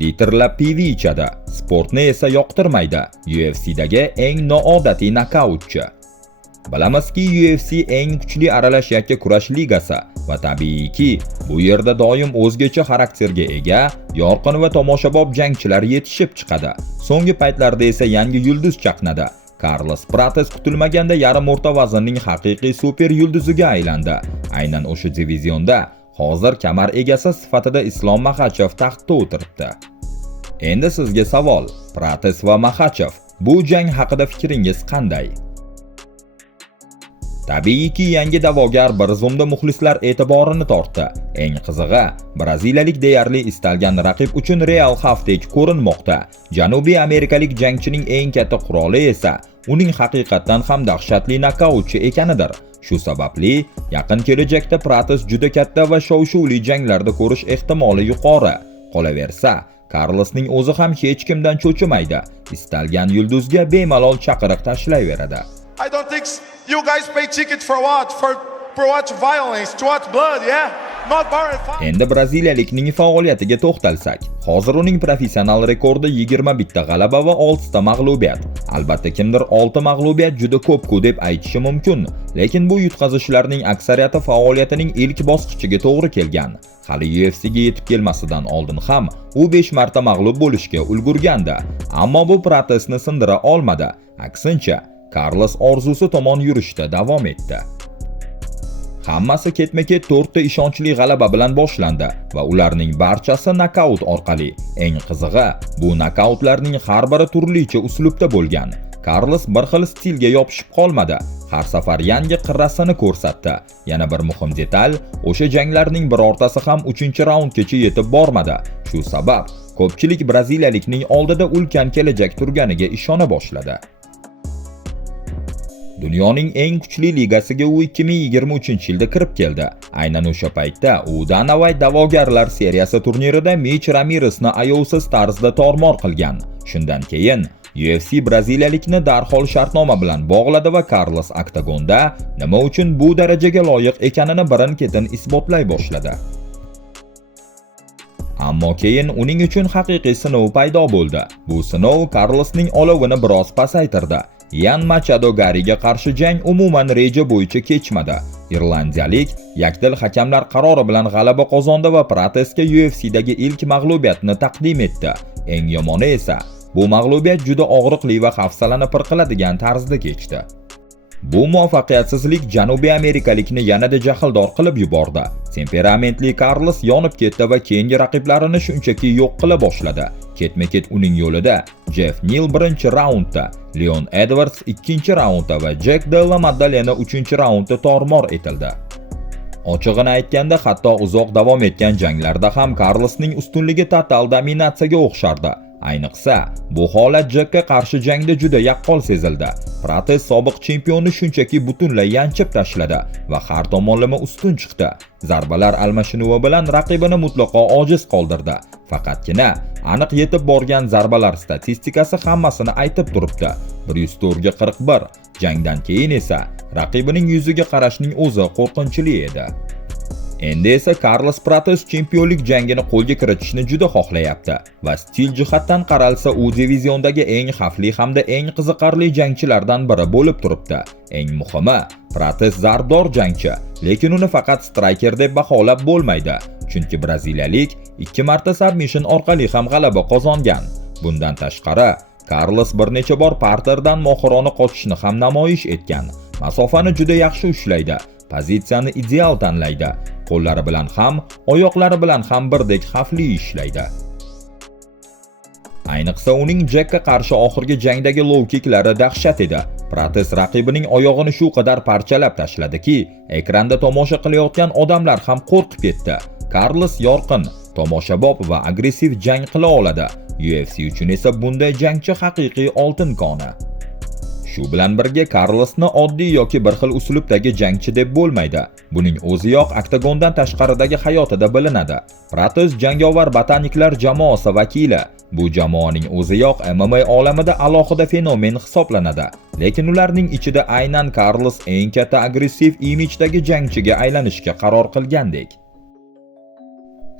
litrlab pivi ichadi, sportni esa yoqtirmaydi. UFC'dagi eng noodatiy nokautchi. Bilamizki, UFC eng kuchli aralash yakka kurash ligasi va tabiiyki, bu yerda doim o'zgacha xarakterga ega, yorqin va tomoshabob jangchilar yetishib chiqadi. So'nggi paytlarda esa yangi yulduz chaqnadi. Carlos Prates kutilmaganda yarim o'rta vaznning haqiqiy super yulduziga aylandi. Aynan o'sha divizionda hozir kamar egasi sifatida Islom Makhachev taxtda o'tiribdi. Endi sizga savol: Prates va Makhachev, bu jang haqida fikringiz qanday? Tabiiyki, yangi da'vogar bir zumda muxlislar e'tiborini tortdi. Eng qizig'i, braziliyalik deyarli istalgan raqib uchun real xavfdek ko'rinmoqda. Janubiy amerikalik jangchining eng katta quroli esa uning haqiqatan ham dahshatli nokautchi ekanidir. Shu sababli yaqin kelajakda Prates juda katta va shov-shuvli janglarda ko'rish ehtimoli yuqori. Qolaversa, Carlosning o'zi ham hech kimdan cho'chimaydi. Istalgan yulduzga bemalol chaqiriq tashlayveradi. I don't think you guys pay ticket for what? For watch violence, to watch blood, yeah? Not bar and fight. Endi braziliyalikning faoliyatiga to'xtalsak, hozir uning professional rekordi 21 ta g'alaba va 6 ta mag'lubiyat. Albatta kimdir 6 mag'lubiyat juda ko'p-ku deb aytishi mumkin, lekin bu yutqazishlarning aksariyati faoliyatining ilk bosqichiga to'g'ri kelgan. Hali UFC'ga yetib kelmasidan oldin ham u 5 marta mag'lub bo'lishga ulgurgandi, ammo bu Pratesni sindira olmadi. Aksincha, Carlos orzusi tomon yurishda davom etdi. Hammasi ketma-ket 4 ta ishonchli g'alaba bilan boshlandi va ularning barchasi nokaut orqali. Eng qizig'i, bu nokautlarning har biri turlicha uslubda bo'lgan. Carlos bir xil stilga yopishib qolmadi. Har safar yangi qirrasini ko'rsatdi. Yana bir muhim detal, o'sha janglarning birortasi ham 3-raundgacha yetib bormadi. Shu sabab ko'pchilik braziliyalikning oldida ulkan kelajak turganiga ishona boshladi. Dunyoning eng kuchli ligasiga u 2023-yilda kirib keldi. Aynan o'sha paytda u Dana White da'vogarlar seriyasi turnirida Mich Ramiresni ayovsiz tarzda tormor qilgan. Shundan keyin UFC braziliyalikni darhol shartnoma bilan bog'ladi va Carlos oktagonda nima uchun bu darajaga loyiq ekanini birin-ketin isbotlay boshladi. Ammo keyin uning uchun haqiqiy sinov paydo bo'ldi. Bu sinov Carlosning olovini biroz pasaytirdi. Yan Machado Gariga qarshi jang umuman reja bo'yicha kechmadi. Irlandiyalik yakdil hakamlar qarori bilan g'alaba qozondi va Pratesga UFC'dagi ilk mag'lubiyatni taqdim etdi. Eng yomoni esa, bu mag'lubiyat juda og'riqli va hafsalani pirqiladigan tarzda kechdi. Bu muvaffaqiyatsizlik Janubiy amerikalikni yanada jahldor qilib yubordi. Temperamentli Carlos yonib ketdi va keyingi raqiblarini shunchaki yo'q qila boshladi. Ketma-ket uning yo'lida Jeff Neal 1-raundda, Leon Edwards 2-raundda va Jack Della Maddalena 3-raundda tormor etildi. Ochig'ini aytganda, hatto uzoq davom etgan janglarda ham Carlosning ustunligi total dominatsiyaga o'xshardi. Ayniqsa, bu holat Jackga qarshi jangda juda yaqqol sezildi. Prates sobiq chempionni shunchaki butunlay yanchib tashladi va har tomonlama ustun chiqdi. Zarbalar almashinuvi bilan raqibini mutlaqo ojiz qoldirdi. Faqatgina aniq yetib borgan zarbalar statistikasi hammasini aytib turibdi. 104 ga 41. Jangdan keyin esa raqibining yuziga qarashning o'zi qo'rqinchli edi. Endi esa Carlos Prates chempionlik jangini qo'lga kiritishni juda xohlayapti va stil jihatdan qaralsa u diviziondagi eng xavfli hamda eng qiziqarli jangchilardan biri bo'lib turibdi. Eng muhimi, Prates zarbdor jangchi, lekin uni faqat striker deb baholab bo'lmaydi, chunki braziliyalik 2 marta submission orqali ham g'alaba qozongan. Bundan tashqari, Carlos bir necha bor parterdan mohirona qochishni ham namoyish etgan. Masofani juda yaxshi ushlaydi, pozitsiyani ideal tanlaydi. Qo'llari bilan ham, oyoqlari bilan ham birdek xavfli ishlaydi. Ayniqsa uning Jackga qarshi oxirgi jangdagi low kicklari dahshat edi. Prates raqibining oyog'ini shu qadar parchalab tashladiki, ekranda tomosha qilayotgan odamlar ham qo'rqib ketdi. Carlos yorqin, tomoshabob va agressiv jang qila oladi. UFC uchun esa bunday jangchi haqiqiy oltin koni. Shu bilan birga Carlosni oddiy yoki bir xil uslubdagi jangchi deb bo'lmaydi. Buning o'ziyoq oktagondan tashqaridagi hayotida bilinadi. Prates jangovar botaniklar jamoasi vakili. Bu jamoaning o'ziyoq MMA olamida alohida fenomen hisoblanadi. Lekin ularning ichida aynan Carlos eng katta agressiv imidjdagi jangchiga aylanishga qaror qilgandek.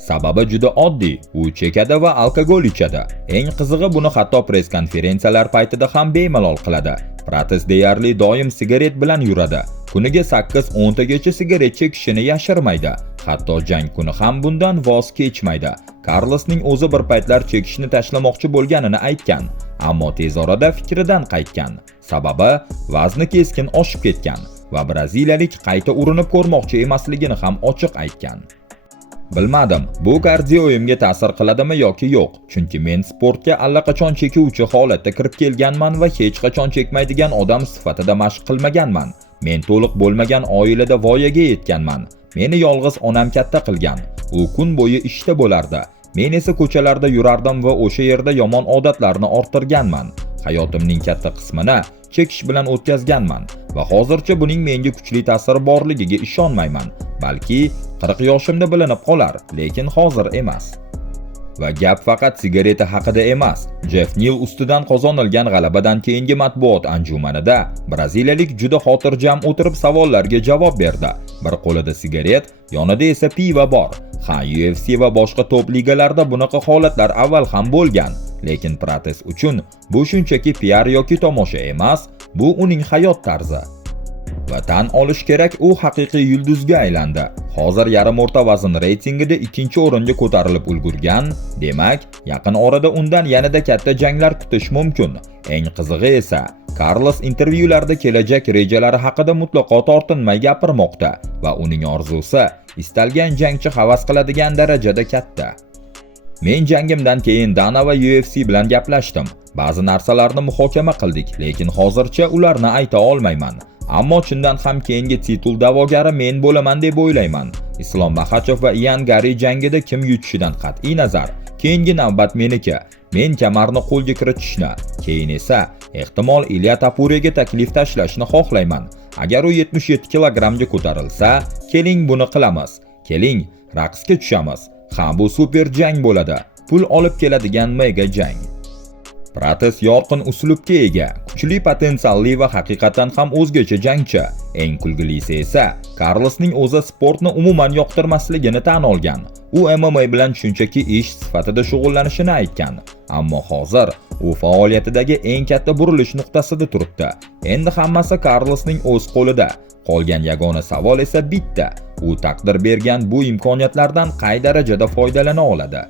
Sababi juda oddiy, u chekadi va alkogol ichadi. Eng qizig'i buni hatto press konferensiyalar paytida ham bemalol qiladi. Prates deyarli doim sigaret bilan yuradi. Kuniga 8-10 tagacha sigaret chekishini yashirmaydi. Hatto jang kuni ham bundan voz kechmaydi. Karlosning o'zi bir paytlar chekishni tashlamoqchi bo'lganini aytgan, ammo tez orada fikridan qaytgan. Sababi vazni keskin oshib ketgan va braziliyalik qayta urinib ko'rmoqchi emasligini ham ochiq aytgan. Bilmadim, bu kardioyimga ta'sir qiladimi yoki yo'q, chunki men sportga allaqachon chekuvchi holatda kirib kelganman va hech qachon chekmaydigan odam sifatida mashq qilmaganman. Men to'liq bo'lmagan oilada voyaga yetganman. Meni yolg'iz onam katta qilgan. U kun bo'yi ishda bo'lardi. Men esa ko'chalarda yurardim va o'sha yerda yomon odatlarni orttirganman. Hayotimning katta qismini chekish bilan o'tkazganman va hozircha buning menga kuchli ta'siri borligiga ishonmayman. Balki 40 yoshimda bilinib qolar, lekin hozir emas. Va gap faqat sigareta haqida emas. Jeff Neal ustidan qozonilgan g'alabadan keyingi matbuot anjumanida braziliyalik juda xotirjam o'tirib savollarga javob berdi. Bir qo'lida sigaret, yonida esa pivo bor. Ha, UFC va boshqa top ligalarda bunaqa holatlar avval ham bo'lgan, lekin Prates uchun bu shunchaki PR yoki tomosha emas, bu uning hayot tarzi. Va tan olish kerak, u haqiqiy yulduzga aylandi. Hozir yarim o'rta vazn reytingida 2-o'ringa ko'tarilib ulgurgan, demak, yaqin orada undan yanada katta janglar kutish mumkin. Eng qizig'i esa, Carlos intervyularda kelajak rejalari haqida mutlaqo tortinmay gapirmoqda va uning orzusi istalgan jangchi havas qiladigan darajada katta. Men jangimdan keyin Dana va UFC bilan gaplashdim. Ba'zi narsalarni muhokama qildik, lekin hozircha ularni ayta olmayman. Ammo chindan ham keyingi titul da'vogari men bo'laman deb o'ylayman. Islom Maxachov va Ian Gari jangida kim yutishidan qat'iy nazar, keyingi navbat meniki. Men kamarni qo'lga kiritishni, keyin esa ehtimol Ilya Tapurega taklif tashlashni xohlayman. Agar u 77 kilogramga ko'tarilsa, keling buni qilamiz. Keling, raqsga tushamiz. Ha, bu super jang bo'ladi. Pul olib keladigan mega jang. Prates yorqin uslubga ega, kuchli potensialli va haqiqatan ham o'zgacha jangchi. Eng kulgilisi esa Carlosning o'zi sportni umuman yoqtirmasligini tan olgan. U MMA bilan shunchaki ish sifatida shug'ullanishini aytgan, ammo hozir u faoliyatidagi eng katta burilish nuqtasida turibdi. Endi hammasi Carlosning o'z qo'lida. Qolgan yagona savol esa bitta: u taqdir bergan bu imkoniyatlardan qay darajada foydalana oladi?